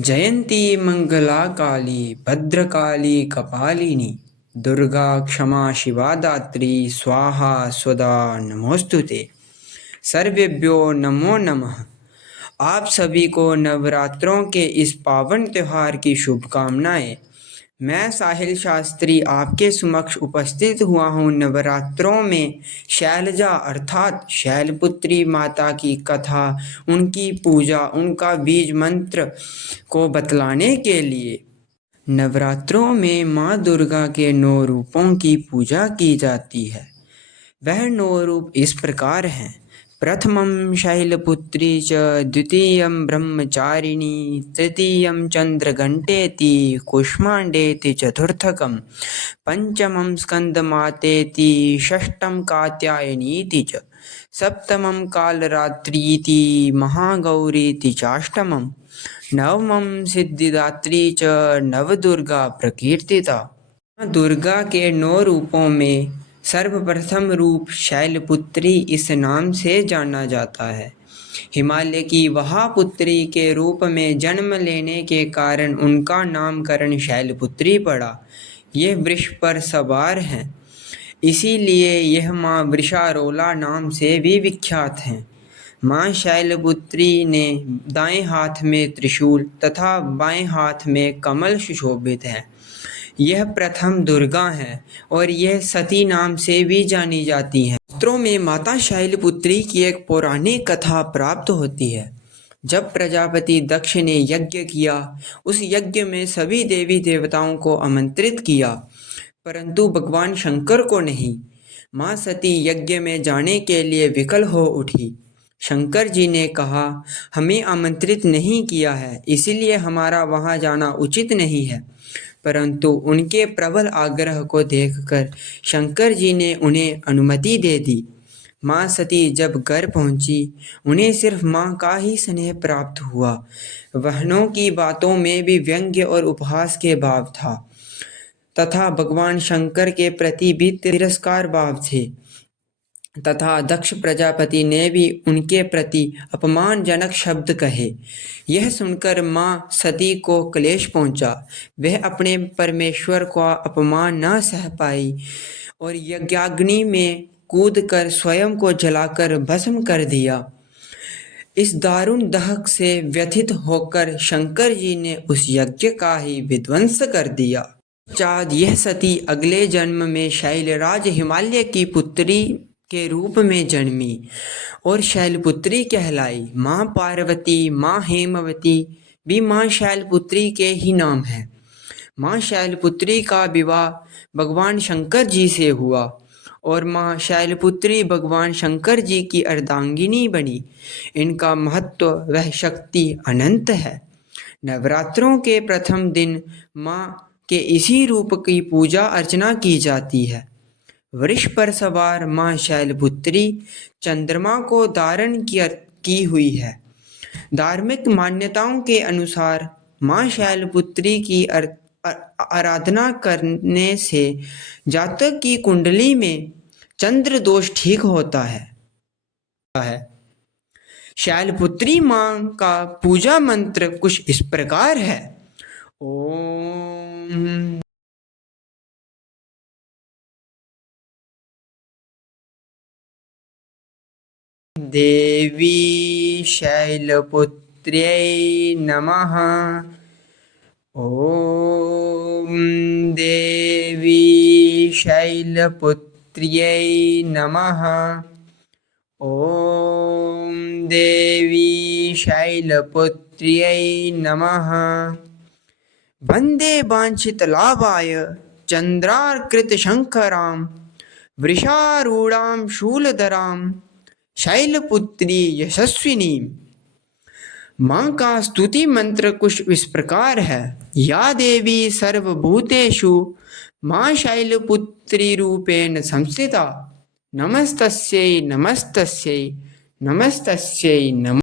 जयंती मंगला काली भद्रकाली कपालिनी दुर्गा क्षमा शिवा दात्री स्वाहा स्वदा नमोस्तुते। सर्वेभ्यो नमो नमः। आप सभी को नवरात्रों के इस पावन त्योहार की शुभकामनाएं। मैं साहिल शास्त्री आपके समक्ष उपस्थित हुआ हूँ नवरात्रों में शैलजा अर्थात शैलपुत्री माता की कथा, उनकी पूजा, उनका बीज मंत्र को बतलाने के लिए। नवरात्रों में माँ दुर्गा के 9 रूपों की पूजा की जाती है। वह 9 रूप इस प्रकार हैं। प्रथमं शैलपुत्री च, द्वितीयं ब्रह्मचारिणी, तृतीयं चंद्रघंटेति कूष्मांडेति चतुर्थकं, पंचमं स्कंदमातेति, षष्ठं कात्यायनीति च, सप्तमं कालरात्रीति महागौरीति चाष्टमं, नवमं सिद्धिदात्री च नवदुर्गा प्रकीर्तिता। दुर्गा के 9 रूपों में सर्वप्रथम रूप शैलपुत्री इस नाम से जाना जाता है। हिमालय की वहा पुत्री के रूप में जन्म लेने के कारण उनका नामकरण शैलपुत्री पड़ा। यह वृक्ष पर सवार हैं, इसीलिए यह माँ वृषारोला नाम से भी विख्यात हैं। माँ शैलपुत्री ने दाएं हाथ में त्रिशूल तथा बाएं हाथ में कमल सुशोभित है। यह प्रथम दुर्गा है और यह सती नाम से भी जानी जाती हैं। शास्त्रों में माता शैलपुत्री की एक पौराणिक कथा प्राप्त होती है। जब प्रजापति दक्ष ने यज्ञ किया, उस यज्ञ में सभी देवी देवताओं को आमंत्रित किया, परंतु भगवान शंकर को नहीं। माँ सती यज्ञ में जाने के लिए विकल हो उठी। शंकर जी ने कहा, हमें आमंत्रित नहीं किया है, इसीलिए हमारा वहाँ जाना उचित नहीं है। परंतु उनके प्रबल आग्रह को देखकर शंकर जी ने उन्हें अनुमति दे दी। माँ सती जब घर पहुंची, उन्हें सिर्फ माँ का ही स्नेह प्राप्त हुआ। बहनों की बातों में भी व्यंग्य और उपहास के भाव था तथा भगवान शंकर के प्रति भी तिरस्कार भाव थे तथा दक्ष प्रजापति ने भी उनके प्रति अपमानजनक शब्द कहे। यह सुनकर माँ सती को क्लेश पहुंचा। वह अपने परमेश्वर का अपमान न सह पाई और यज्ञाग्नि में कूदकर स्वयं को जलाकर भस्म कर दिया। इस दारुण दहक से व्यथित होकर शंकर जी ने उस यज्ञ का ही विध्वंस कर दिया। चाँद यह सती अगले जन्म में शैलराज हिमालय की पुत्री के रूप में जन्मी और शैलपुत्री कहलाई। माँ पार्वती, माँ हेमवती भी माँ शैलपुत्री के ही नाम है। माँ शैलपुत्री का विवाह भगवान शंकर जी से हुआ और माँ शैलपुत्री भगवान शंकर जी की अर्धांगिनी बनी। इनका महत्व वह शक्ति अनंत है। नवरात्रों के प्रथम दिन माँ के इसी रूप की पूजा अर्चना की जाती है। वृक्ष पर सवार माँ शैलपुत्री चंद्रमा को धारण की हुई है। धार्मिक मान्यताओं के अनुसार माँ शैलपुत्री की आराधना करने से जातक की कुंडली में चंद्र दोष ठीक होता है। शैलपुत्री माँ का पूजा मंत्र कुछ इस प्रकार है। ओम देवी शैलपुत्र्यै नमः। ओम देवी शैलपुत्र्यै नमः। ओम देवी शैलपुत्र्यै नमः। वंदे वाञ्छितलाभाय चंद्रार्कृतशंखरां वृषारूढां शूलधरां शैलपुत्री यशस्विनी। माँ का स्तुति मंत्र कुछ इस प्रकार है। या देवी सर्वभूतेषु माँ शैलपुत्री रूपेण संस्थिता। नमस्तस्यै नमस्तस्यै नमस्तस्यै नमः।